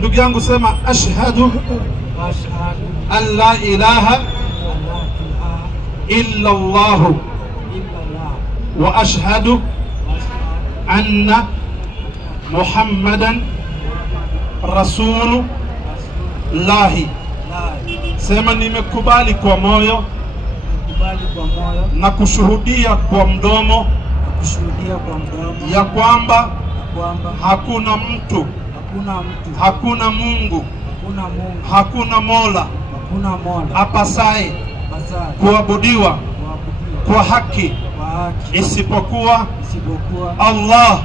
ndugu yangu sema ashhadu an la ilaha illa Allah wa ashhadu anna Muhammadan Rasulullah. Sema nimekubali kwa moyo na kushuhudia kwa mdomo ya kwamba hakuna mtu, hakuna Mungu, hakuna Mola apasaye kuabudiwa kwa haki isipokuwa Allah,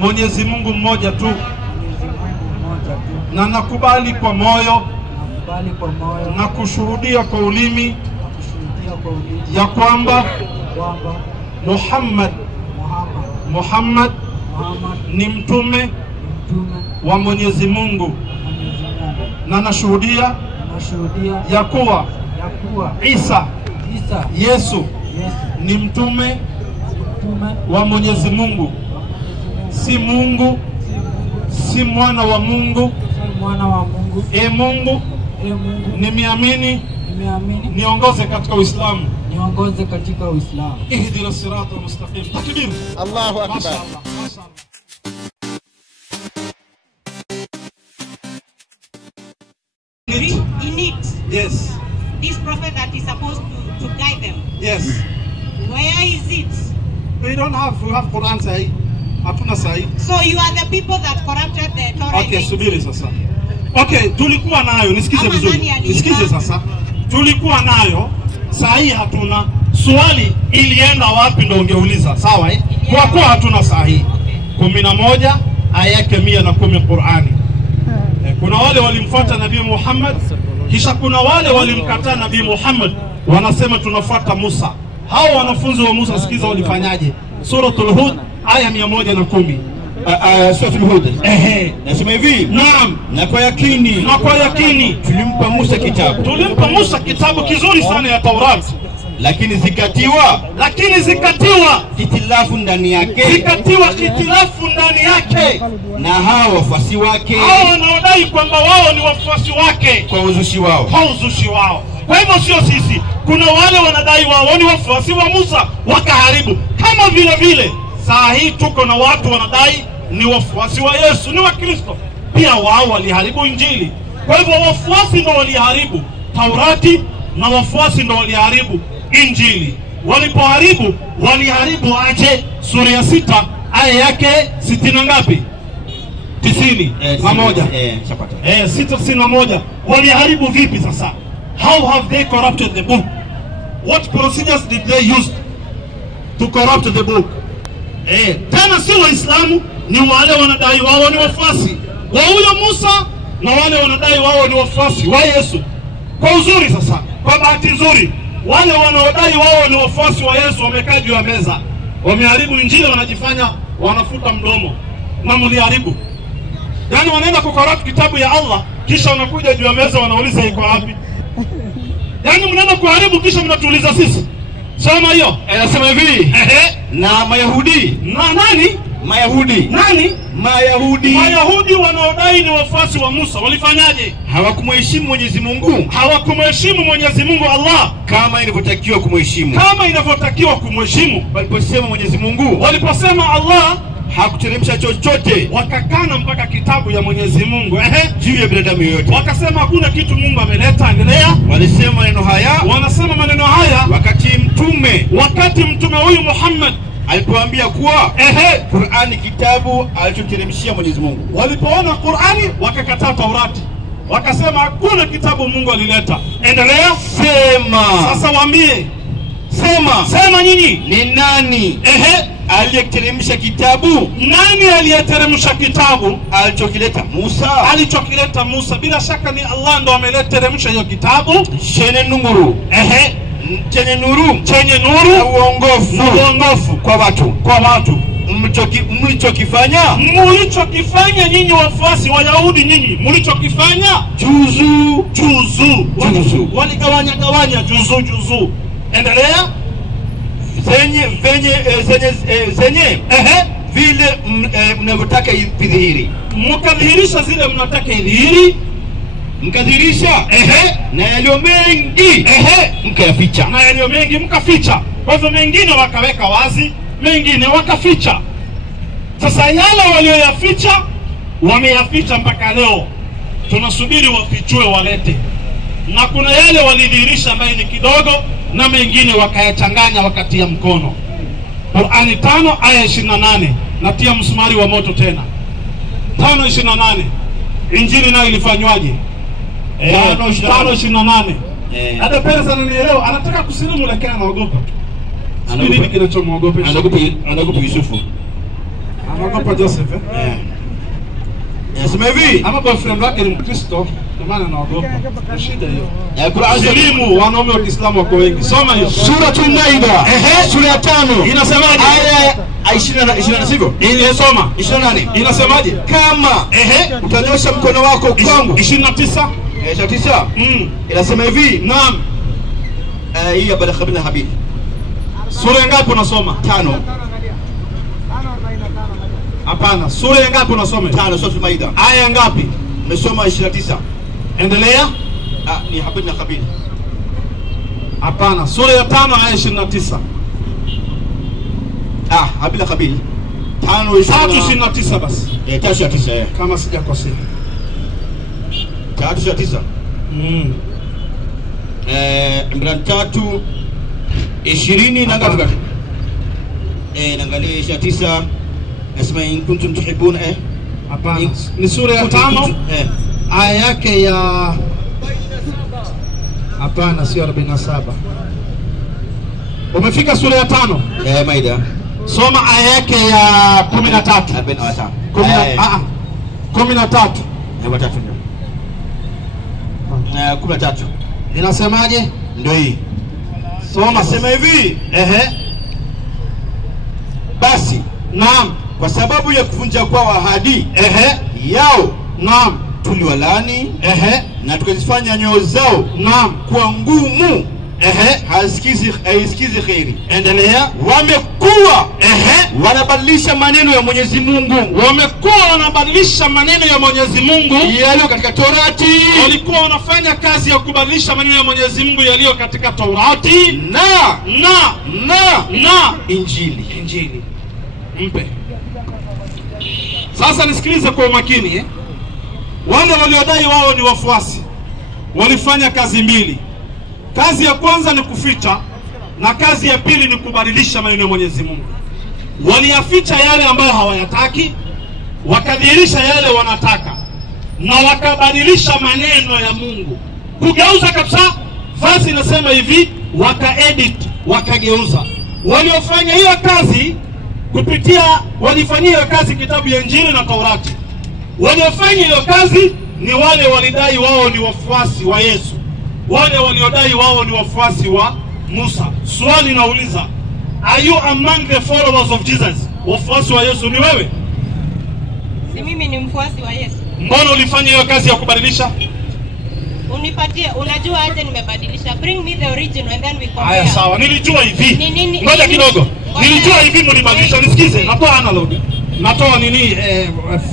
Mwenyezi Mungu mmoja tu. Na nakubali kwa moyo na kushuhudia kwa ulimi ya kwamba Muhammad ni mtume wa Mwenyezi Mungu. Na nashuhudia ya kuwa Isa Yesu ni mtume wa Mwenyezi Mungu, si Mungu, si mwana wa Mungu. Mungu nimeamini, niongoze katika Uislamu. Ihdina siratal mustaqim. Takbir. Allahu akbar. In it, Yes. this prophet that is supposed to guide them. Yes. Where is it? We have Quran sahi. Hatuna sahi. So you are the people that corrupted the Torah. Okay, subiri sasa. Okay, tulikuwa nayo, nisikize vizuri. Nisikize sasa. Tulikuwa nayo, sahi hatuna. Swali ilienda wapi ndo ungeuliza, sawa eh? Kwa kuwa hatuna sahi. 11 aya yake 110 Qur'ani. Kuna wale walimfuata Nabii Muhammad, kisha kuna wale walimkataa Nabii Muhammad, wanasema tunafuata Musa. Hao wanafunzi wa Musa sikiza walifanyaje? Suratul Hud aya 110. Suratul Hud. Nasema hivi, naam, na kwa yakini tulimpa Musa kitabu kizuri sana ya Taurati, lakini zikatiwa hitilafu ndani yake, na hao wafuasi wake, hao wanaodai kwamba wao ni wafuasi wake, kwa uzushi wao. Kwa hivyo sio sisi, kuna wale wanadai wao ni wafuasi wa Musa wakaharibu. Kama vile saa hii tuko na watu wanadai ni wafuasi wa Yesu, ni wa Kristo, pia wao waliharibu Injili. Kwa hivyo wafuasi ndio waliharibu Taurati na wafuasi ndio waliharibu Injili. Walipoharibu, waliharibu aje? Sura ya 6 aya yake 60 ngapi? 91. 61. Waliharibu vipi sasa? How have they corrupted the book? What procedures did they use to corrupt the book? Tena si Waislamu, ni wale wanadai wao ni wafuasi wa huyo Musa, na wale wanadai wao ni wafuasi wa Yesu. Kwa uzuri sasa, kwa bahati nzuri, wale wanaodai wao ni wafuasi wa Yesu wamekaa juu ya meza, wameharibu Injili, wanajifanya wanafuta mdomo. Na mliharibu. Yani wanaenda kukorrupt kitabu ya Allah, kisha wanakuja juu ya meza wanauliza iko wapi? Yani mnaenda kuharibu kisha mnatuuliza sisi. Soma hiyo. Anasema hivi, na Mayahudi. Na nani? Mayahudi wanaodai ni wafuasi wa Musa walifanyaje? Hawakumheshimu Mwenyezi Mungu Allah kama inavyotakiwa kumheshimu. Waliposema Allah hakuteremsha chochote, wakakana mpaka kitabu ya Mwenyezi Mungu juu ya binadamu yote. Wakasema hakuna kitu Mungu ameleta. Endelea. Wanasema maneno haya wakati mtume huyu Muhammad alipoambia kuwa Qur'ani kitabu alichoteremshia Mwenyezi Mungu. Walipoona Qur'ani wakakataa Taurati, wakasema hakuna kitabu Mungu alileta. Endelea. Sasa waambie, sema nyinyi, ni nani aliyeteremsha kitabu? Nani aliyeteremsha kitabu? Alichokileta Musa. Bila shaka ni Allah ndo ameteremsha hiyo kitabu chenye nuru na uongofu kwa watu. Mlichokifanya nyinyi wafuasi wa Yahudi, nyinyi mlichokifanya juzu. Waligawanya juzu. Endelea. Zenye vile mnavyotaka idhihiri. mkadhihirisha zile mnataka idhihiri, mkadhihirisha na yaliyo mengi mkayaficha, na yaliyo mengi mkaficha. Kwa hivyo mengine wakaweka wazi, mengine wakaficha. Sasa yale walioyaficha wameyaficha mpaka leo, tunasubiri wafichue walete. Na kuna yale walidhihirisha ambayo ni kidogo, na mengine wakayachanganya wakatia mkono. Qur'ani 5 aya 28, natia msumari wa moto tena. 5:28. Injili nayo ilifanywaje? 5:28. Hata pesa ananielewa, anataka kusilimu lakini anaogopa. Nini kinachomwogopesha? Anaogopa Yusufu. Anaogopa Joseph Nasema hivi, ama boyfriend wake ni Mkristo, ndio maana anaogopa. Shida hiyo. Qur'an Silimu wanaume wa Kiislamu wako wengi. Soma hiyo. Suratul Maida, sura ya 5. Inasemaje? Aya 20 sivyo? Soma. 28. Inasemaje? Kama utanyosha mkono wako kwangu. 29. 29. Inasema hivi, naam. Hii habari kabla Habil. Sura ngapi unasoma? 5. Hapana, sura ngapi unasoma? 5, Suratul Maida. Aya ngapi? Umesoma 29. Endelea. Ni Habil na Habil. Hapana, sura ya 5 aya 29. Habil na Habil. 3:29 basi. 3:29 kama sijakosea. 3:29. Imran 3:20 na ngapi? Naangalia 29. Nasema in kuntum tuhibuna Hapana. Ni sura ya 5 aya yake ya hapana, sio 47. Umefika sura ya 5? Maida. Soma aya yake ya 13. 13. 13. Inasemaje? Ndio hii. Soma. Sema hivi, basi naam, kwa sababu ya kuvunja kwa ahadi yao, naam, tuliwalani na tukazifanya nyoyo zao naam kuwa ngumu, haisikizi khairi. Endelea. Wamekuwa wanabadilisha maneno ya Mwenyezi Mungu, wamekuwa wanabadilisha maneno ya Mwenyezi Mungu yaliyo katika Torati. Walikuwa wanafanya kazi ya kubadilisha maneno ya Mwenyezi Mungu yaliyo katika Torati na Injili. Mpe. Sasa nisikilize kwa umakini. Wale waliodai wao ni wafuasi walifanya kazi mbili. Kazi ya kwanza ni kuficha, na kazi ya pili ni kubadilisha maneno ya Mwenyezi Mungu. Waliyaficha yale ambayo hawayataki, wakadhihirisha yale wanataka, na wakabadilisha maneno ya Mungu, kugeuza kabisa. Verse inasema hivi, wakaedit, wakageuza. Waliofanya hiyo kazi walifanyia hiyo kazi kitabu ya Injili na Taurati. Waliofanya hiyo kazi ni wale walidai wao ni wafuasi wa Yesu, wale waliodai wao ni wafuasi wa Musa. Swali nauliza, are you among the followers of Jesus? Wafuasi wa Yesu ni wewe? Si mimi ni mfuasi wa Yesu. Mbona ulifanya hiyo kazi ya kubadilisha? Unipatie, unajua aje nimebadilisha. Bring me the original and then we compare. Haya sawa, nilijua hivi. Nini? Ngoja kidogo. Nilijua hivi mlibadilisha, nisikize. Natoa analog. Natoa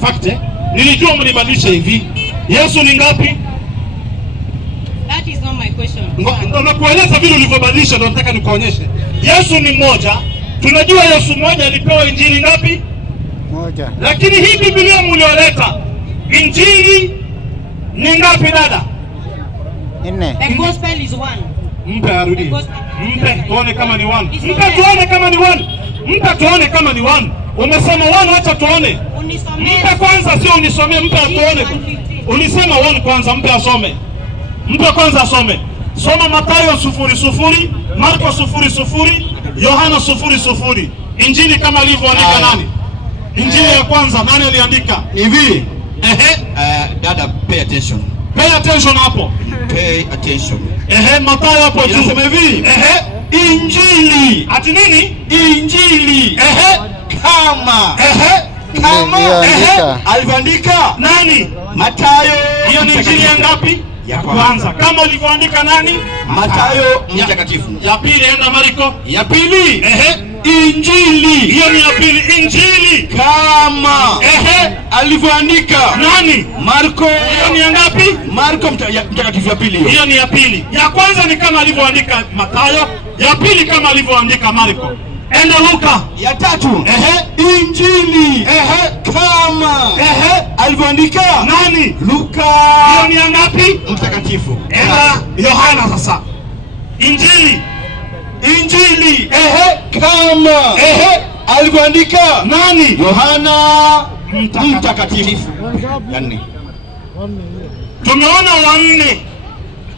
fact. Nilijua mlibadilisha hivi. Yesu ni ngapi? That is not my question. Ndio nakueleza vile ulivyobadilisha, ndio nataka nikuonyeshe. Yesu ni mmoja. Tunajua Yesu mmoja alipewa injili ngapi? Moja. Lakini hii Biblia mlioleta injili ni ngapi dada? 4. The gospel is one. Mpe arudi. Mpe tuone kama ni 1. Mpe tuone kama ni 1. Mpe tuone kama ni 1. Umesema 1, acha tuone. Unisomee. Mpe kwanza, sio unisomee, mpe tuone. Ulisema 1 kwanza, mpe asome. Mpe kwanza asome. Soma Mathayo 0:0, Marko 0:0, Yohana 0:0. Injili kama alivyoandika nani? Injili ya kwanza nani aliandika? Hivi. Dada, pay attention. Pay attention hapo. Pay attention. Mathayo hapo juu. Inasema hivi. Injili. Ati nini? Injili. Kama. Alivyoandika nani? Mathayo. Hiyo ni injili ya ngapi? Ya kwanza. Kama ulivyoandika nani? Mathayo mtakatifu. Ya pili enda Marko. Ya pili. Injili. Hiyo ni ya pili, Injili Kama alivyoandika nani? Marko. Hiyo ni ya ngapi? Marko mtakatifu ya pili hiyo. Hiyo ni ya pili. Ya kwanza ni kama alivyoandika Mathayo, ya pili kama alivyoandika Marko. Enda Luka. Ya tatu Injili kama alivyoandika nani? Luka. Hiyo ni ya ngapi? Mtakatifu. Enda Yohana sasa. Injili kama alivyoandika nani? Yohana mtakatifu. Yani tumeona wanne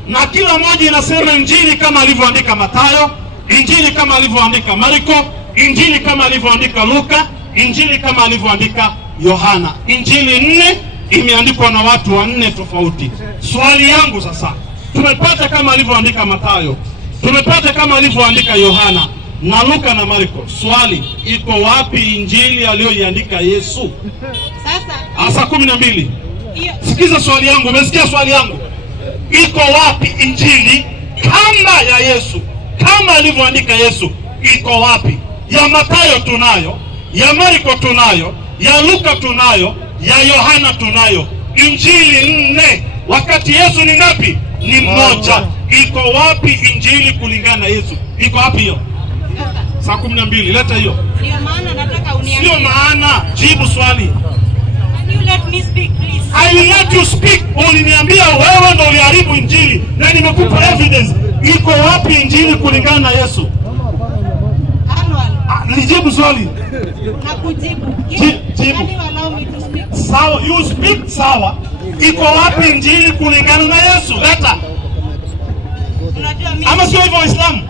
na kila moja inasema Injili kama alivyoandika Mathayo, Injili kama alivyoandika Marko, Injili kama alivyoandika Luka, Injili kama alivyoandika Yohana. Injili 4 imeandikwa na watu 4 tofauti. Swali yangu sasa, tumepata kama alivyoandika Mathayo, tumepata kama alivyoandika Yohana na Luka na Marko. Swali, iko wapi Injili aliyoiandika Yesu? Sasa 12. Sikiza swali yangu, umesikia swali yangu? Iko wapi Injili kama ya Yesu, kama alivyoandika Yesu? Iko wapi? Ya Mathayo tunayo, ya Marko tunayo, ya Luka tunayo, ya Yohana tunayo. Injili 4 wakati Yesu ni ngapi? Ni mmoja. Iko wapi Injili kulingana na Yesu? Iko wapi hiyo? Saa 12. Leta hiyo. Ndio maana nataka uniambie. Sio maana, jibu swali. Can you let me speak please? I will let you speak. Uliniambia wewe ndio uliharibu Injili na nimekupa evidence. Iko wapi Injili kulingana na Yesu? Nijibu swali. Nakujibu. Jibu. Allow me to speak. Sawa, you speak sawa. Iko wapi Injili kulingana na Yesu? Leta. Unajua mimi. Ama sio hivyo Waislamu?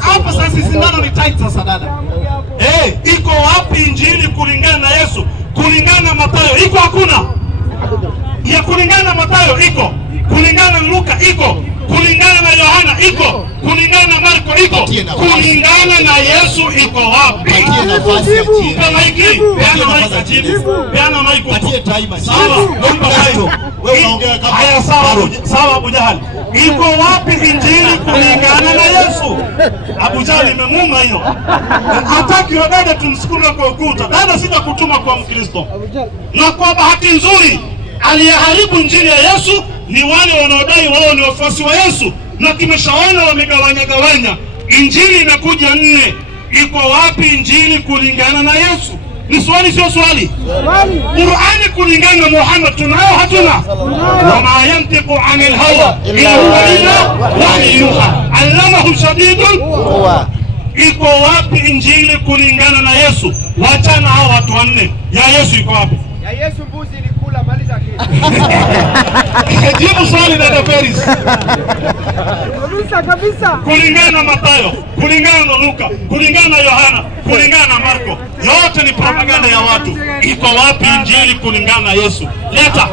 Hapa sasa sindano ni tight sasa dada. Iko wapi Injili kulingana na Yesu? Kulingana na Mathayo iko hakuna? Ya kulingana na Mathayo iko. Kulingana na Luka iko. Kulingana na Yohana iko. Kulingana na Marko iko. Kulingana na Yesu iko wapi? Patie nafasi ya chini. Kama hiki, peana maiki ya chini. Peana maiki. Patie time. Sawa, naomba maiki. Wewe unaongea kama haya sawa Abu Jahal. Iko wapi Injili kulingana na Yesu? Abu Jahal imemuuma hiyo. Hataki dada tumsukume kwa ukuta. Dada sita kutuma kwa Mkristo. Na kwa bahati nzuri aliyeharibu Injili ya Yesu ni wale wanaodai wao ni wafuasi wa Yesu, na kimeshaona wamegawanya. Injili inakuja 4. Iko wapi Injili kulingana na Yesu? Ni swali sio swali. Qur'ani kulingana na Muhammad tunayo hatuna? Wama yantiqu anil hawa illa huwa illa wahyuha allamahu shadidul quwa. Iko wapi Injili kulingana na Yesu? Wachana hao watu 4. Ya Yesu iko wapi? Ya Yesu mbuzi ilikula mali zake. Jibu swali dada Paris. Kabisa. Kulingana na Mathayo, kulingana na Luka, kulingana na Yohana, kulingana na Marko, yote ni propaganda ya watu. Iko wapi Injili kulingana na Yesu? Leta.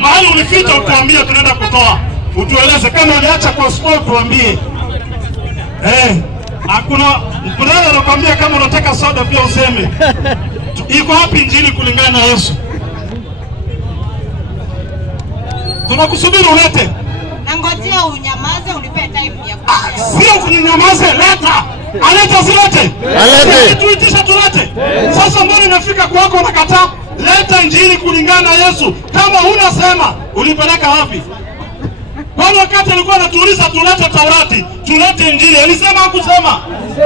Mahali ulificha utuambie, tunaenda kutoa. Utueleze kama uliacha kwa spoil tuambie. Hakuna mkutano anakuambia kama unataka soda pia useme. Iko wapi Injili kulingana na Yesu? Tunakusubiri ulete. Nangojea unyamaze unipe time ya kuongea. Sio kunyamaze, leta. Aleta zilete. Alete. Tuitisha tulete. Sasa mbona inafika kwako unakataa? Leta Injili kulingana na Yesu. Kama huna sema, ulipeleka wapi? Kwani wakati alikuwa anatuuliza tulete Taurati, tulete Injili, alisema hakusema?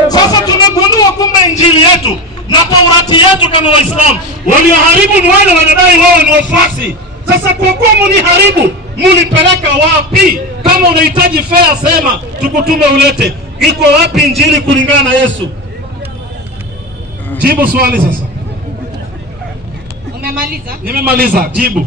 Sasa tumegundua kumbe Injili yetu na Taurati yetu kama Waislamu walioharibu ni wale wanadai wao ni wafuasi. Sasa kwa kuwa mliharibu, mlipeleka wapi? Kama unahitaji fair sema, tukutume ulete. Iko wapi Injili kulingana na Yesu? Jibu swali sasa. Umemaliza? Nimemaliza, jibu.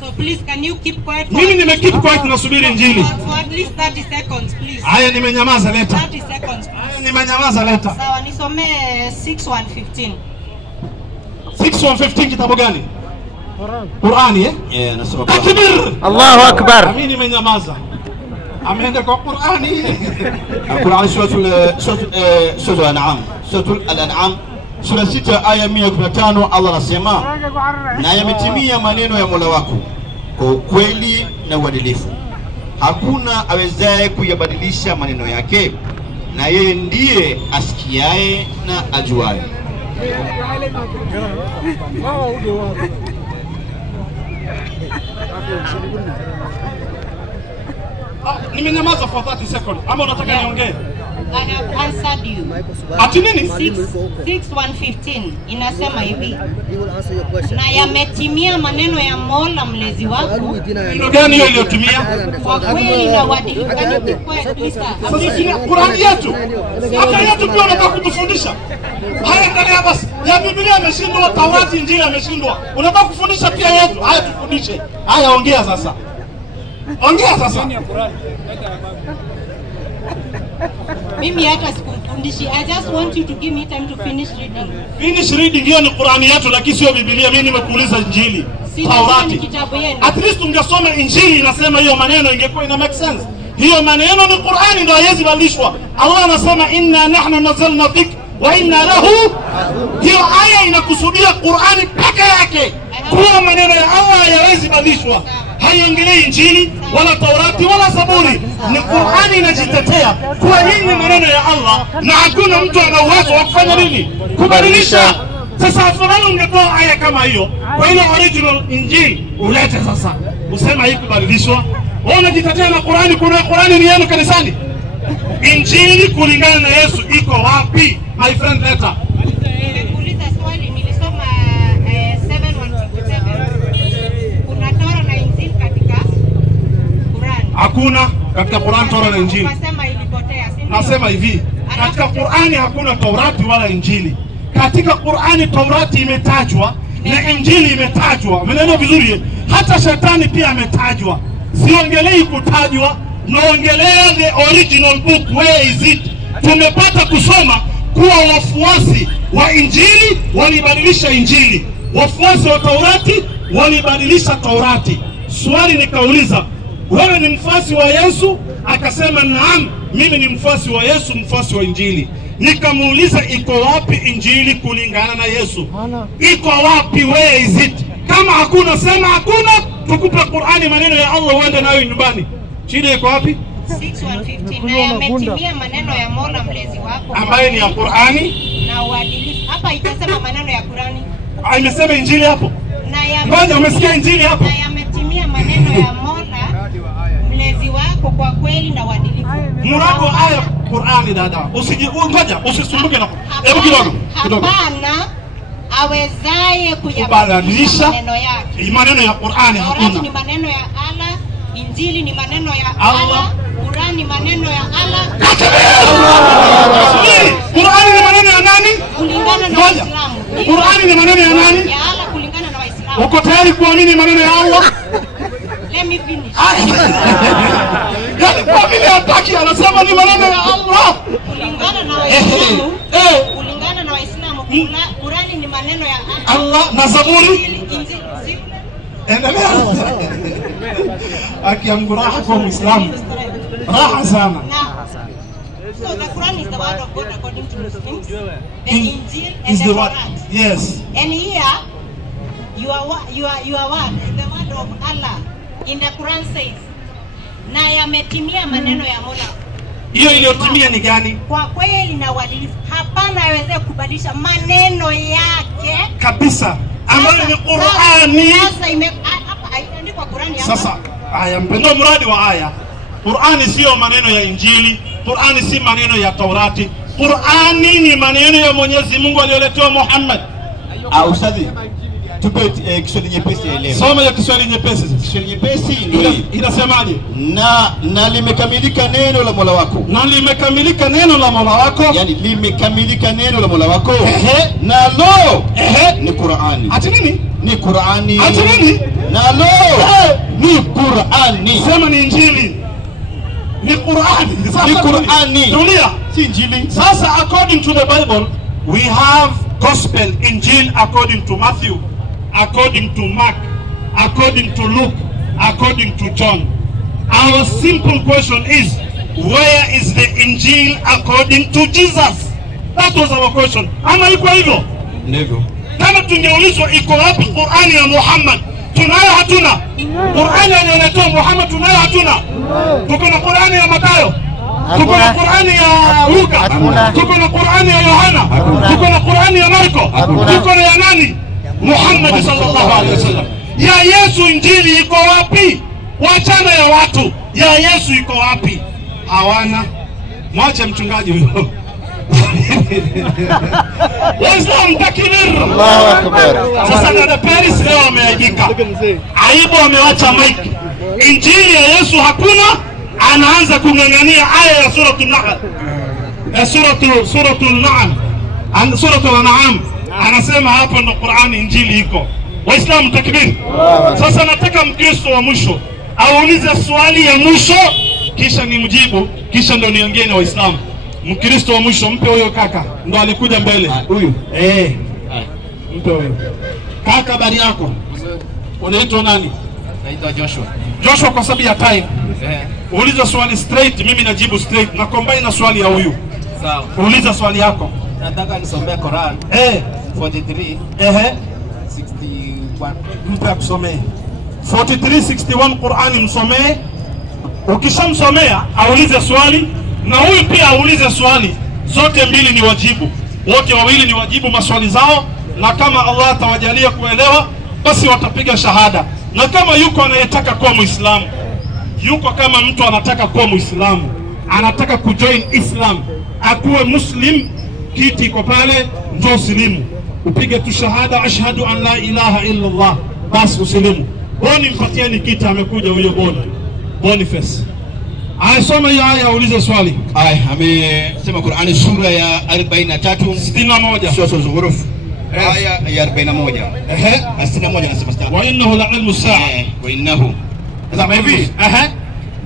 So please can you keep quiet? Mimi nimekeep quiet nasubiri Injili. For at least 30 seconds please. Haya nimenyamaza, leta. 30 seconds. Haya nimenyamaza, leta. Sawa, nisomee 6:115. 6:115 kitabu gani? Qur'ani nasoma Takbir. Allahu Akbar. Mimi nimenyamaza. Ameenda kwa Qur'ani. Qur'ani sura al-An'am. Sura al-An'am sura 6 aya 115 Allah anasema, na yametimia maneno ya Mola wako kwa ukweli na uadilifu, hakuna awezaye kuyabadilisha maneno yake. na yeye ndiye asikiaye na ajuaye. Nimenyamaza for 30 seconds. Ama unataka niongee? I have answered you. Ati nini? 6:115 inasema hivi. Na yametimia maneno ya Mola mlezi wako. Ndio gani hiyo iliyotumia? Kwa kweli na uadilifu. Sasa Qur'an yetu. Hata yetu pia unataka kutufundisha. Haya angalia basi. Ya Biblia imeshindwa, Taurati, Injili imeshindwa. Unataka kufundisha pia yetu. Haya tufundishe. Haya ongea sasa. Ongea sasa. Mimi hata sikufundishi. I just want you to give me time to finish reading. Finish reading hiyo ni Qur'ani yetu lakini sio Biblia. Mimi nimekuuliza Injili. Taurati. At least ungesoma Injili inasema hiyo maneno ingekuwa ina make sense. Hiyo maneno ni Qur'ani ndio haiwezi badilishwa. Allah anasema inna nahnu nazzalna dhikr wa inna lahu. Hiyo aya inakusudia Qur'ani peke yake. Kwa maneno ya Allah hayawezi badilishwa. Haiongelei Injili wala Taurati wala Zaburi. Ni Qur'ani inajitetea kwa hii maneno ya Allah na hakuna mtu ana uwezo wa kufanya nini? Kubadilisha. Sasa afadhali ungetoa aya kama hiyo kwa ile original Injili ulete sasa. Usema hii kubadilishwa. Wewe unajitetea na Qur'ani, kuna Qur'ani ni yenu kanisani. Injili kulingana na Yesu iko wapi? My friend letter. Nimekuuliza swali nilisoma 7:157. Kuna Torah na Injili katika Qur'an. Hakuna katika Qur'an Torah na Injili. Nasema ilipotea. Nasema hivi, katika Qur'ani hakuna Taurati wala Injili. Katika Qur'ani Taurati imetajwa na Injili imetajwa. Mnaelewa vizuri? Hata shetani pia ametajwa. Siongelei kutajwa, naongelea the original book. Where is it? Tumepata kusoma kuwa wafuasi wa Injili walibadilisha Injili, wafuasi wa Taurati walibadilisha Taurati. Swali nikauliza, wewe ni mfuasi wa Yesu? Akasema naam, mimi ni mfuasi wa Yesu, mfuasi wa Injili. Nikamuuliza iko wapi Injili kulingana na Yesu? Iko wapi? Where is it? Kama hakuna sema hakuna, tukupe Qur'ani maneno ya Allah uende nayo nyumbani. Shida iko wapi? 6:115 na yametimia maneno ya Mola mlezi wako ambaye ni ya Qur'ani na uadilifu. Hapa itasema maneno ya Qur'ani. Imesema Injili hapo. Ngoja umesikia Injili hapo? Na yametimia maneno ya Mola mlezi wako kwa kweli na uadilifu. Murado aya Qur'ani dada. Ngoja usisumbuke na. Hebu kidogo. Hapana awezaye kuyabadilisha maneno yake. Maneno ya Qur'ani hakuna. Ni maneno ya Allah, Injili ni maneno ya Allah, Qur'ani ni maneno ya Allah. Qur'ani ni maneno ya nani? Kulingana na Uislamu. Qur'ani ni maneno ya nani? Ya Allah kulingana na Waislamu. Uko tayari kuamini maneno ya Allah? Let me finish. Yaani kwa vile hataki anasema ni maneno ya Allah. Kulingana na Waislamu. Kulingana na Waislamu, Qur'ani ni maneno ya Allah na Zaburi. Injili. Endelea. Akiamgu raha kwa Muislamu. Raha sana. So the Quran is the word of God according to Muslims. The Injil is and the the word. Quran. Yes. And here, your word, the word of Allah in the Quran says, na yametimia maneno ya Mola. Hiyo iliyotimia ni gani? Kwa kweli na uadilifu. Hapana hawezi kubadilisha maneno yake kabisa. Ambayo ni Qur'ani. Sasa imeandikwa Qur'ani hapa. Sasa aya mpendo mradi wa aya. Qur'ani sio maneno ya Injili, Qur'ani si maneno ya Taurati. Qur'ani ni maneno ya Mwenyezi Mungu aliyoletewa Muhammad. Ustadhi, tupe Kiswahili nyepesi elewa. Soma ya Kiswahili nyepesi. Kiswahili nyepesi ndio inasemaje? Na limekamilika neno la Mola wako. Na limekamilika neno la Mola wako. Yani limekamilika neno la Mola wako. Nalo ni Qur'ani. Ati nini? Ni Qur'ani. Ati nini? Nalo ni Qur'ani. Sema ni Injili. Ni Qur'ani. Ni Qur'ani. Tulia. Si Injili. Sasa according to the Bible, we have Gospel, Injil according to Matthew, according to Mark, according to Luke, according to John. Our simple question is, where is the Injil according to Jesus? That was our question. Ama iko hivyo? Ndivyo. Kama tungeulizwa iko wapi Qur'ani ya Muhammad, tunayo hatuna? Qur'ani aliyoletewa Muhammad tunayo hatuna? Tuko na Qur'ani ya Mathayo? Tuko na Qur'ani ya Luka, tuko na Qur'ani ya Yohana, tuko na Qur'ani ya Marko, tuko na ya nani? Muhammad sallallahu alaihi wasallam. Ya Yesu injili iko wapi? Wachana ya watu. Ya Yesu iko wapi? Hawana. Mwache mchungaji huyo. Waislamu takbir. Allahu akbar. Sasa na Paris leo ameajika. Aibu amewacha mic. Injili ya Yesu hakuna, anaanza kungangania aya ya suratul Nahl. Suratul Nahl. Suratul An'am. Anasema hapo ndo Qur'ani injili iko. Waislamu takbir. Sasa nataka Mkristo wa mwisho aulize swali ya mwisho kisha nimjibu kisha ndo niongee na Waislamu. Mkristo wa mwisho mpe huyo kaka ndo alikuja mbele. Huyu. Mpe huyo. Kaka habari yako? Unaitwa nani? Naitwa Joshua. Joshua kwa sababu ya time. Uliza swali straight, mimi najibu straight na combine na swali ya huyu. Sawa. Uliza swali yako. Nataka nisomee Quran 43 61. Mpe akusomee 43:61 Qur'ani msomee. Ukishamsomea aulize swali na huyu pia aulize swali. Zote mbili ni wajibu. Wote wawili ni wajibu maswali zao, na kama Allah atawajalia kuelewa basi watapiga shahada. Na kama yuko anayetaka kuwa Muislamu, yuko kama mtu anataka kuwa Muislamu, anataka kujoin Islam, akuwe Muslim, kiti iko pale, njoo silimu. Upige tu shahada ashhadu an la ilaha illa Allah, basi usilimu. Boni mpatieni kiti, amekuja huyo Boniface. Aisoma hiyo aya, aulize swali. Amesema Qur'ani sura ya 43 61 sura Zukhruf aya ya 41. 61 nasema stara. Wa innahu la'ilmu sa'a. Wa innahu. Nasema hivi.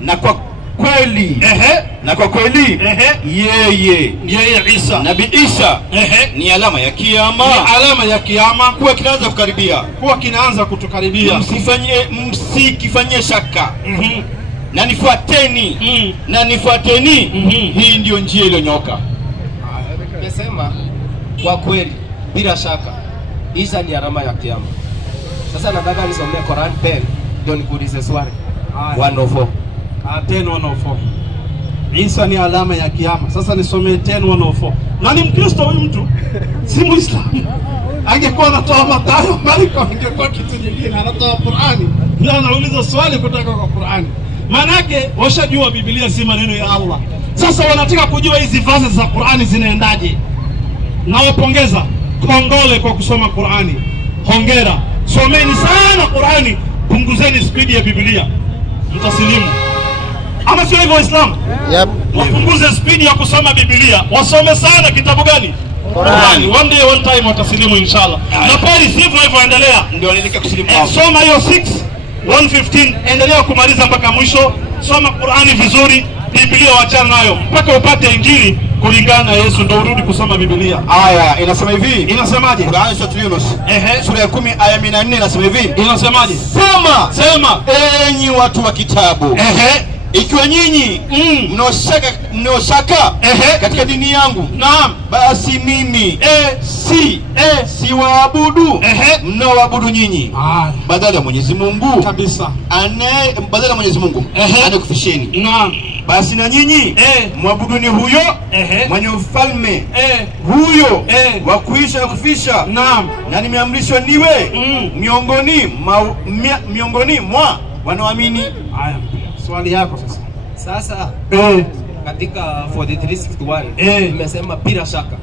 Na kwa kweli. Na kwa kweli. Yeye Isa. Nabii Isa. Ni alama ya kiyama. Ni alama ya kiyama kuwa kinaanza kukaribia. Kuwa kinaanza kutukaribia. Msikifanyie shaka. Na nifuateni. Na nifuateni. Hii ndio njia iliyonyoka. Nimesema kwa kweli bila shaka Isa ni alama ya kiyama. Sasa nataka nisomee Quran 10 ndio nikuulize swali. 104. 10:104. Isa ni alama ya kiyama. Sasa nisomee 10:104. Nani Mkristo huyu mtu? Si Muislamu. Angekuwa anatoa Mathayo, Marko, ingekuwa kitu kingine. Anatoa Qur'ani. Ndio anauliza swali kutoka kwa Qur'ani. Manake washajua Biblia si maneno ya Allah. Sasa wanataka kujua hizi verses za Qur'ani zinaendaje. Na wapongeza, kongole kwa kusoma Qur'ani. Hongera. Someni sana Qur'ani, punguzeni speed ya Biblia. Mtasilimu. Ama sio hivyo Waislamu? Yep. Wapunguze speed ya kusoma Biblia. Wasome sana kitabu gani? Qur'ani. One day one time watasilimu inshallah. Na Paris hivyo endelea. Ndio nilika kusilimu. Soma hiyo 6:115, endelea kumaliza mpaka mwisho. Soma Qur'ani vizuri, Biblia wachana nayo mpaka upate injili kulingana na Yesu, ndio urudi kusoma Biblia. Aya inasema hivi. Inasemaje? Qur'ani sura Yunus. Sura ya 10 aya 104 inasema hivi. Inasemaje? Sema enyi watu wa kitabu. Ikiwa nyinyi mnaoshaka katika dini yangu, naam, basi mimi si waabudu mnaoabudu nyinyi badala ya Mwenyezi Mungu kabisa, badala ya Mwenyezi Mungu anakufisheni. Naam, basi na nyinyi muabuduni huyo mwenye ufalme huyo wa kuisha na kufisha. Naam, na nimeamrishwa niwe miongoni mwa wanaoamini. Haya, swali yako sasa. Sasa katika 43:61 nimesema bila shaka.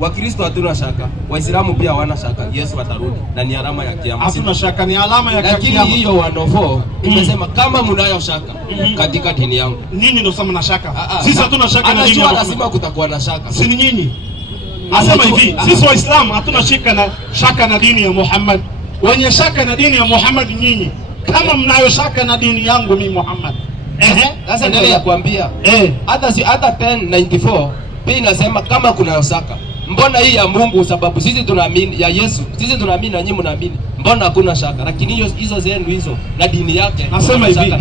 Wakristo hatuna shaka, Waislamu pia hawana shaka. Yesu atarudi na ni alama ya kiyama. Hatuna shaka, ni alama ya kiyama. Lakini hiyo 104 imesema kama mnayo shaka katika dini yangu. Nini ndio sema na shaka? Sisi hatuna shaka na dini yako. Lazima kutakuwa na shaka. Si nyinyi. Asema hivi, sisi Waislamu hatuna shaka na dini ya Muhammad. Wenye shaka na dini ya Muhammad nyinyi. Kama mnayo shaka na dini yangu mimi Muhammad. Sasa ndio nakwambia. Hata 10:94 pia inasema kama kuna shaka. Mbona hii ya Mungu, sababu sisi tunaamini ya Yesu. Sisi tunaamini na nyinyi mnaamini. Mbona hakuna shaka? Lakini hizo zenu hizo na dini yake nasema hivi.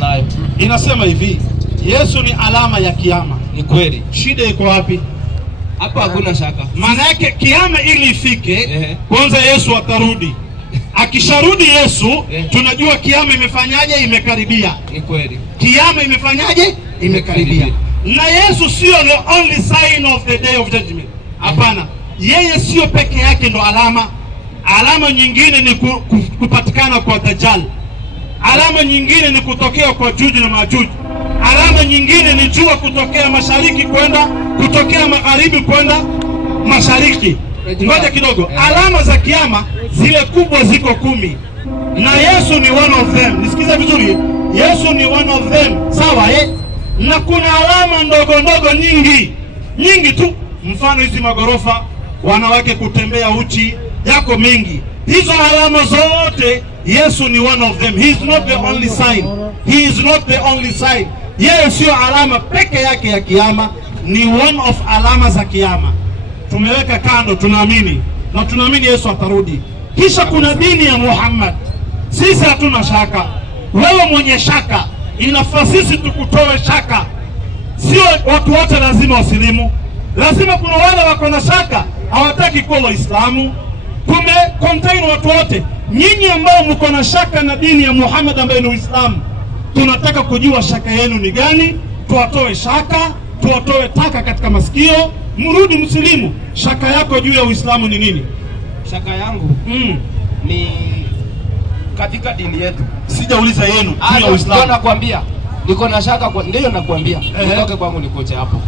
Inasema hivi. Yesu ni alama ya kiyama. Ni kweli. Shida iko wapi? Hapa hakuna shaka. Maana yake kiyama ili ifike, kwanza Yesu atarudi. Akisharudi Yesu, tunajua kiyama imefanyaje, imekaribia. Ni kweli. Kiyama imefanyaje? Imekaribia. Na Yesu sio the only sign of the day of judgment. Hapana. Yeye sio peke yake ndo alama. Alama nyingine ni kupatikana kwa Dajjal. Alama nyingine ni kutokea kwa Juju na Majuju. Alama nyingine ni jua kutokea mashariki kwenda, kutokea magharibi kwenda mashariki. Ngoja kidogo. Alama za kiyama zile kubwa ziko 10. Na Yesu ni one of them. Nisikize vizuri. Yesu ni one of them. Sawa Na kuna alama ndogo ndogo nyingi tu. Mfano hizi magorofa, wanawake kutembea uchi, yako mingi. Hizo alama zote Yesu ni one of them. He is not the only sign. He is not the only sign. Yeye sio alama peke yake ya kiyama, ni one of alama za kiyama. Tumeweka kando, tunaamini. Na tunaamini Yesu atarudi. Kisha kuna dini ya Muhammad. Sisi hatuna shaka. Wewe mwenye shaka, inafaa sisi tukutoe shaka. Sio watu wote lazima wasilimu. Lazima kuna wale wako na shaka, hawataki kuwa Waislamu. Contain watu wote. Nyinyi ambao mko na shaka na dini ya Muhammad ambaye ni Uislamu, tunataka kujua shaka yenu ni gani, tuwatoe shaka, tuwatoe taka katika masikio, mrudi msilimu. Shaka yako juu ya Uislamu ni nini? Shaka yangu ni katika dini yetu. Sijauliza yenu juu ya Uislamu. Ndio nakwambia. Niko na shaka ndio nakwambia. Nitoke kwangu nikoche hapo.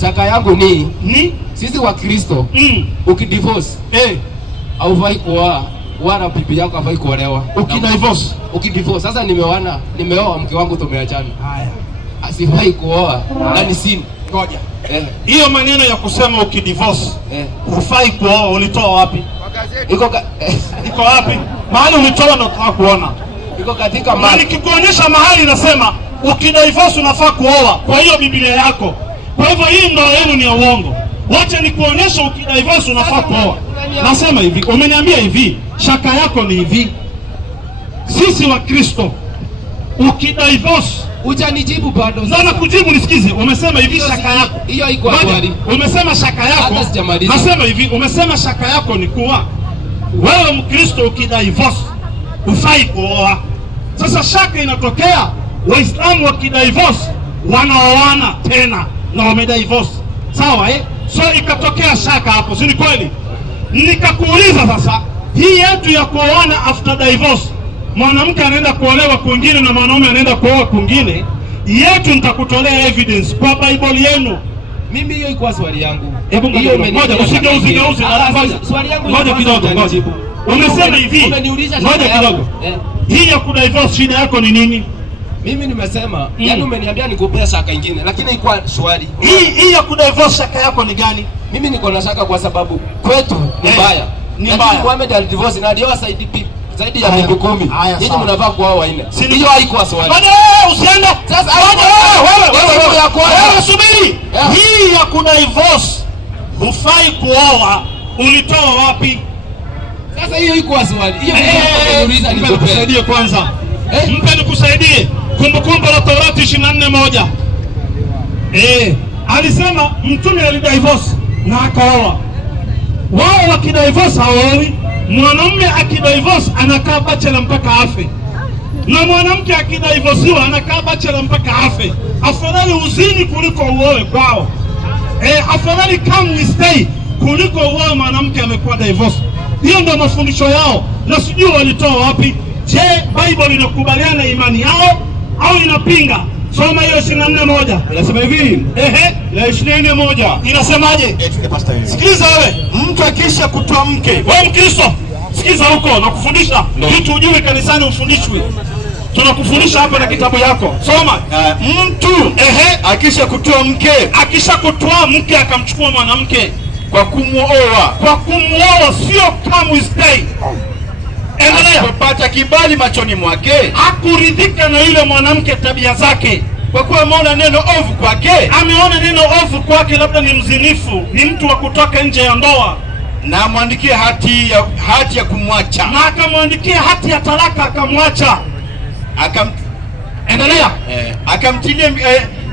Shaka yangu ni sisi wa Kristo. Ukidivorce haufai kuoa wala bibi yako hafai kuolewa. Ukidivorce sasa nimeoa mke wangu tumeachana. Haya. Asifai kuoa na ni sin. Ngoja. Hiyo maneno ya kusema ukidivorce hufai kuoa ulitoa wapi? Iko wapi? Mahali ulitoa ndo tunataka kuona. Iko katika mahali. Nikikuonyesha mahali inasema ukidivorce unafaa kuoa. Kwa hiyo Biblia yako. Kwa hivyo hii ndoa yenu ni ya uongo. Wacha nikuonyesha ukidivorce unafaa kuoa. Nasema hivi, umeniambia hivi, shaka yako ni hivi. Sisi wa Kristo ukidivorce hujanijibu bado. Sana kujibu nisikize. Umesema hivi shaka yako. Hiyo iko swali. Umesema shaka yako. Nasema hivi, umesema shaka yako ni kuwa wewe Mkristo ukidivorce ufai kuoa. Sasa shaka inatokea Waislamu wakidivorce wanaoana tena na wamedivorce. Sawa So ikatokea shaka hapo, si ni kweli? Nikakuuliza sasa, hii yetu ya kuoana after divorce, mwanamke anaenda kuolewa kwingine na mwanaume anaenda kuoa kwingine, yetu nitakutolea evidence kwa Bible yenu. Mimi hiyo iko swali yangu. Hebu ngoja usigeuze swali yangu. Ngoja kidogo. Umesema hivi. Ngoja kidogo. Hii ya kudivorce shida yako ni nini? Mimi nimesema, yani umeniambia nikupea shaka nyingine, lakini iko swali. Hii ya kudivorce shaka yako ni gani? Mimi niko na shaka kwa sababu kwetu ni mbaya. Ni mbaya. Muhammad alidivorce na alioa zaidi ya bibi 10. Nyinyi mnavaa kuoa wanne. Hiyo haikuwa swali. Bado usiende. Sasa wewe subiri. Hii ya kudivorce hufai kuoa ulitoa wapi? Sasa hiyo iko swali. Hiyo niuliza nikusaidie kwanza. Mpe nikusaidie. Kumbukumbu la Torati 24:1. Alisema mtume alidivorce na akaoa. Wao wakidivorce hawaoi. Mwanamume akidivorce anakaa bachelor mpaka afe. Na mwanamke akidivorcewa anakaa bachelor mpaka afe. Afadhali uzini kuliko uoe kwao. Afadhali come stay kuliko uoe mwanamke amekuwa divorce. Hiyo ndio mafundisho yao. Na sijui walitoa wapi. Je, Bible inakubaliana imani yao au inapinga? Soma hiyo 24:1. Inasema hivi. La 24:1. Inasemaje? Sikiliza wewe. Mtu akisha kutoa mke. Wewe Mkristo, sikiza huko na kufundisha. Kitu ujue kanisani ufundishwe. Tunakufundisha hapa na kitabu yako. Soma. Mtu akisha kutoa mke akamchukua mwanamke kwa kumuoa. Sio come stay. Alipopata kibali machoni mwake, hakuridhika na ile mwanamke tabia zake, kwa kuwa ameona neno ovu kwake. Ameona neno ovu kwake, labda ni mzinifu, ni mtu wa kutoka nje ya ndoa, na amwandikie hati ya kumwacha. Na akamwandikia hati ya talaka akamwacha. Endelea.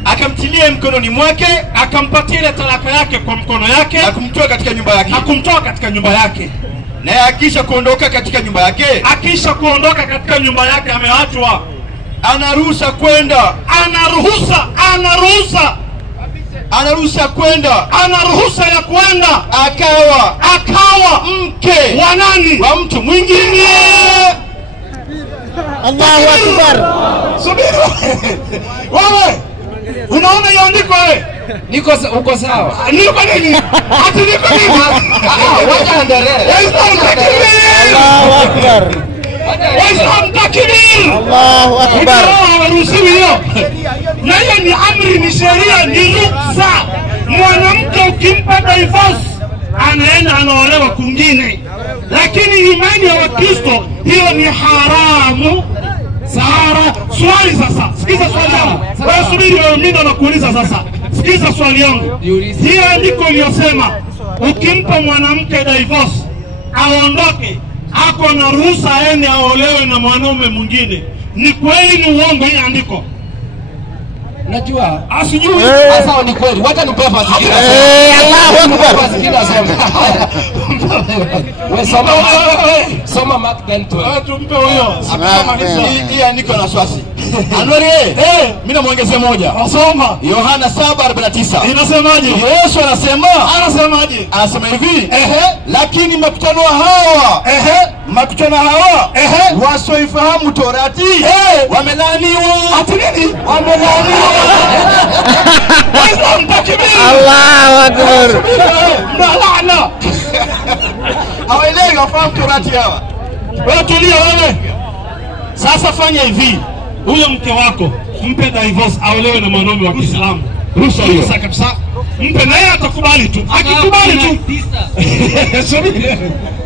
Akamtilie mkononi mwake, akampatia ile talaka yake kwa mkono yake, na kumtoa katika nyumba yake. Naye akisha kuondoka katika nyumba yake, ameachwa. Anaruhusa kwenda. Anaruhusa. ana ruhusa kwenda, ana ruhusa ya kwenda akawa mke wa nani? wa mtu mwingine. Allahu Akbar. Subiri wewe, unaona hiyo andiko wewe? Uko sawa? Niko nini? Ati niko nini? Wacha endelee. Allahu Akbar. Waislamu takbir. Allahu Akbar. Haruhusiwi hiyo. Na hiyo ni amri, ni sheria, ni ruksa. Mwanamke ukimpa divorce anaenda anaolewa kwingine, lakini imani ya Wakristo hiyo ni haramu. Sara, swali sasa, sikiza swali yangu. Wewe subiri, wewe mimi ndo nakuuliza sasa. Sikiza swali yangu. Hiyo andiko iliyosema ukimpa mwanamke divorce aondoke, ako na ruhusa aende aolewe na mwanaume mwingine, ni kweli ni uongo hii andiko? Najua asijui. Sasa ni kweli. Wacha nipe fasi. Allahu Akbar. Soma Mark 10:12. Tumpe huyo. Hii andiko na swasi. Anwari mimi namuongezea moja. Wasoma Yohana 7:49. inasemaje? Yesu Anasemaje? anasema hivi, lakini makutano hawa wasioifahamu Torati wamelaaniwa. Ati nini? Wamelaaniwa. Waislamu takbir. Allahu Akbar. Laana. Hawaelewi, wafahamu Torati hawa. Wewe tulia wewe. Sasa fanya hivi. Huyo mke wako mpe divorce aolewe na mwanaume wa Kiislamu. Ruhusa hiyo kabisa. Mpe na yeye atakubali tu. Akikubali tu.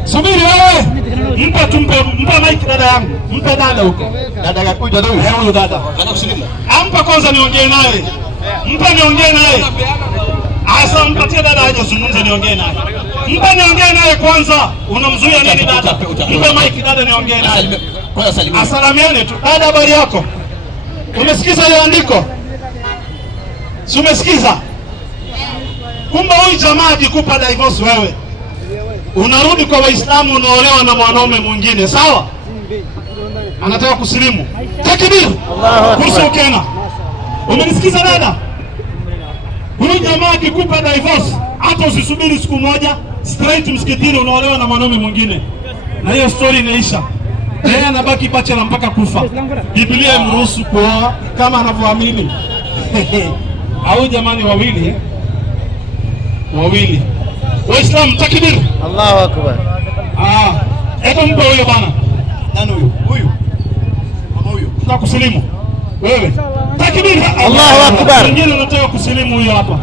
Subiri wewe. Mpe mic dada yangu. Mpe dada huko. Dada yakuja tu. Huyo dada. Anakusilimu. Ampa kwanza niongee naye. Mpe niongee naye. Asa mpatie dada aje zungumze niongee naye. Mpe niongee naye kwanza. Unamzuia nini dada? Mpe mic dada niongee naye. Kwanza salimia. Asalamiane tu. Dada, habari yako? Umesikiza ile andiko? Si umesikiza? Kumbe huyu jamaa akikupa divorce wewe, unarudi kwa Waislamu unaolewa na mwanaume mwingine, sawa? Anataka kusilimu. Takbir. Kursa ukena. Umenisikiza dada? Huyu jamaa akikupa divorce, hata usisubiri siku moja, straight msikitini unaolewa na mwanaume mwingine. Na hiyo story inaisha. Yeye anabaki bachelor mpaka kufa. Biblia imruhusu kuoa kama anavyoamini. Au jamani wawili. Waislamu takbir. Allahu Akbar. Hebu mpe huyo bana. Nani huyu? Huyu. Mama huyu. Nataka kusilimu. Wewe. Takbir. Allahu Akbar. Mwingine anataka kusilimu huyo hapa.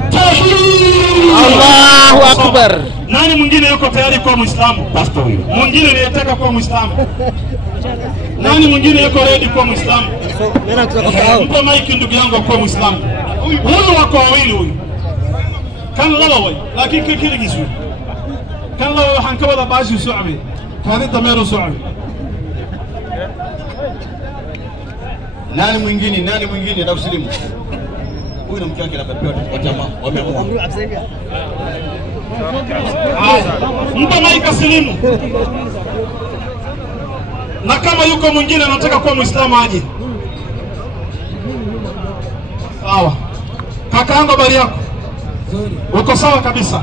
Allahu Akbar. Nani mwingine yuko tayari kuwa Muislamu? Pastor huyu. Mwingine anataka kuwa Muislamu. Nani mwingine yuko ready kuwa Muislamu? Mpe mic ndugu yangu kuwa Muislamu. Huyu wako wawili huyu. Kan laway lakini kile gisu. Kan laway waxaan ka wada baashi suubi. Kaani dameero suubi. Nani mwingine atakusilimu? Huyu na mke wake anapewa kwa jamaa. Wameamua. Mpe mic silimu. Na kama yuko mwingine anataka kuwa Muislamu aje. Sawa. Kaka yangu habari yako? Uko sawa kabisa?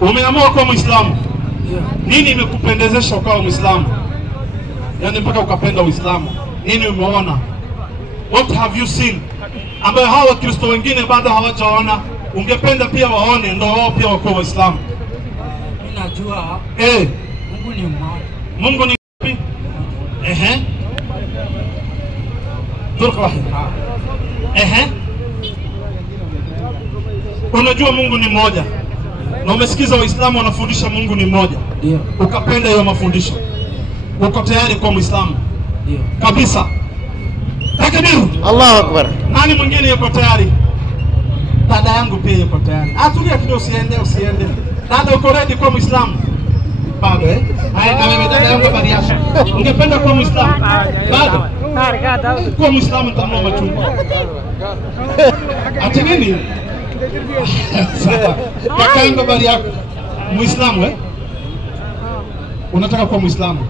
Umeamua kuwa Muislamu. Nini imekupendezesha ukawa Muislamu? Yaani mpaka ukapenda Uislamu. Nini umeona? What have you seen? Ambayo hawa Wakristo wengine bado hawajaona. Ungependa pia waone ndio wao pia wakuwa Waislamu. Mimi najua Mungu ni mmoja. Mungu ni wapi? Turka wahid. Unajua Mungu ni mmoja. Na umesikiza Waislamu wanafundisha Mungu ni mmoja. Ndio. Ukapenda hiyo mafundisho. Uko tayari kuwa Muislamu? Ndio. Kabisa. Takbir. Allahu Akbar. Nani mwingine yuko tayari? Dada yangu pia yuko tayari. Tulia kidogo, usiende. Dada, uko ready kuwa Muislamu? Bado Haya, na wewe dada yangu habari yako? Ungependa kuwa Muislamu? Bado. Kuwa Muislamu nitanunua machungwa. Ati nini? Kaka yangu habari yako? Muislamu Unataka kuwa Muislamu?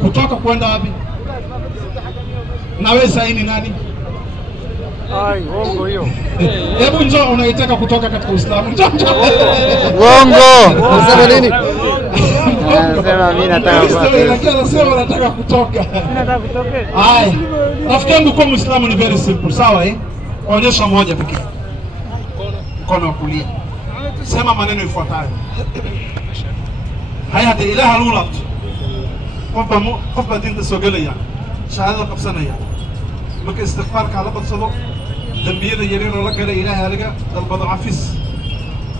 Kutoka kwenda wapi? Na wewe sasa ni nani? Ai, uongo hiyo. Hebu njoo, unaitaka kutoka katika Uislamu. Njoo. Uongo. Unasema nini? Anasema mimi nataka Lakini anasema nataka kutoka. Nataka kutoka. Haya. Rafiki yangu kwa Muislamu ni very simple, sawa Onyesha moja pekee. Mkono wa kulia. Sema maneno ifuatayo. Hayati ilaha lulat. Qofba dinta soo galaya. Shahaada qabsanaya. Marka istighfaarka la badsado dambiyada yareero la galay ilaahay halaga dalbado cafis.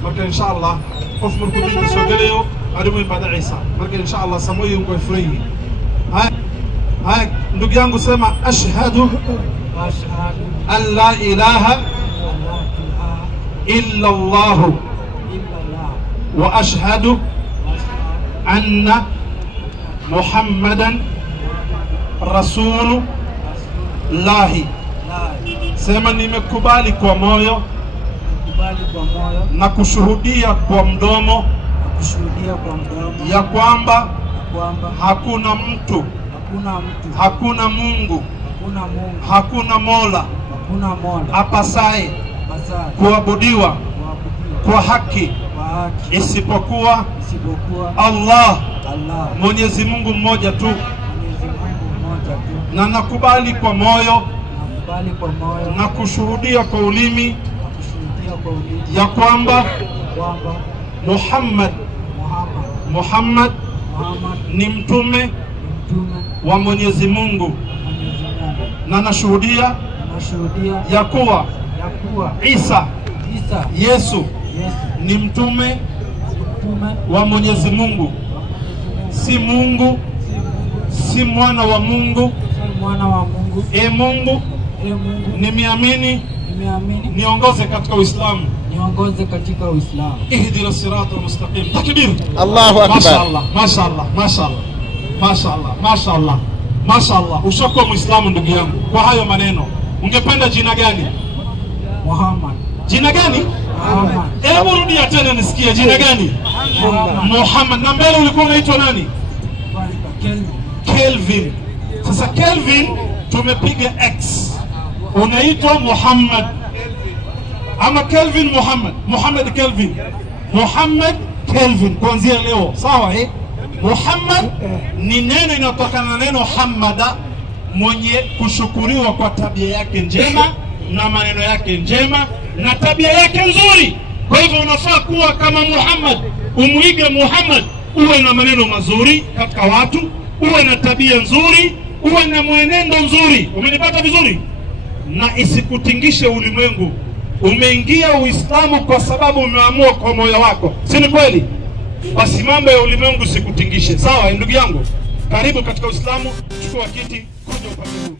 Marka insha Allah qof markuu dinta soo galayo arrimo badacaysa. Marka insha Allah samooyin way fureeyeen. Hay ndugu yangu sema ashhadu an la ilaha illa Allah wa ashhadu anna Muhammadan Rasulullahi. Sema nimekubali kwa moyo na kushuhudia kwa mdomo ya kwamba hakuna mtu, hakuna Mungu, hakuna Mola apasaye kuabudiwa kwa haki isipokuwa Allah, Mwenyezi Mungu mmoja tu. Na nakubali kwa moyo na kushuhudia kwa ulimi ya kwamba Muhammad ni mtume wa Mwenyezi Mungu, na nashuhudia ya kuwa Isa Yesu ni mtume wa Mwenyezi Mungu, si Mungu, si mwana wa Mungu. Mungu nimeamini, niongoze katika Uislamu. Ihdina siratal mustaqim. Takbir. Allahu akbar. Mashaallah, mashaallah, mashaallah. Mashaallah, mashaallah. Mashaallah. Ushakuwa Muislamu ndugu yangu. Kwa hayo maneno, ungependa jina gani? Muhammad. Jina gani? Muhammad. Hebu rudia tena nisikie, jina gani? Muhammad. Na mbele ulikuwa unaitwa nani? Kelvin. Sasa Kelvin tumepiga X. Unaitwa Muhammad. Ama Kelvin Muhammad. Muhammad Kelvin. Muhammad Kelvin kuanzia leo. Sawa Muhammad ni neno inatokana na neno hamada, mwenye kushukuriwa kwa tabia yake njema na maneno yake njema na tabia yake nzuri. Kwa hivyo unafaa kuwa kama Muhammad, umuige Muhammad, uwe na maneno mazuri katika watu, uwe na tabia nzuri, uwe na mwenendo nzuri. Umenipata vizuri? Na isikutingishe ulimwengu. Umeingia Uislamu kwa sababu umeamua kwa moyo wako, si ni kweli? Basi mambo ya ulimwengu sikutingishe. Sawa ndugu yangu, karibu katika Uislamu. Chukua kiti, kuja upande huu.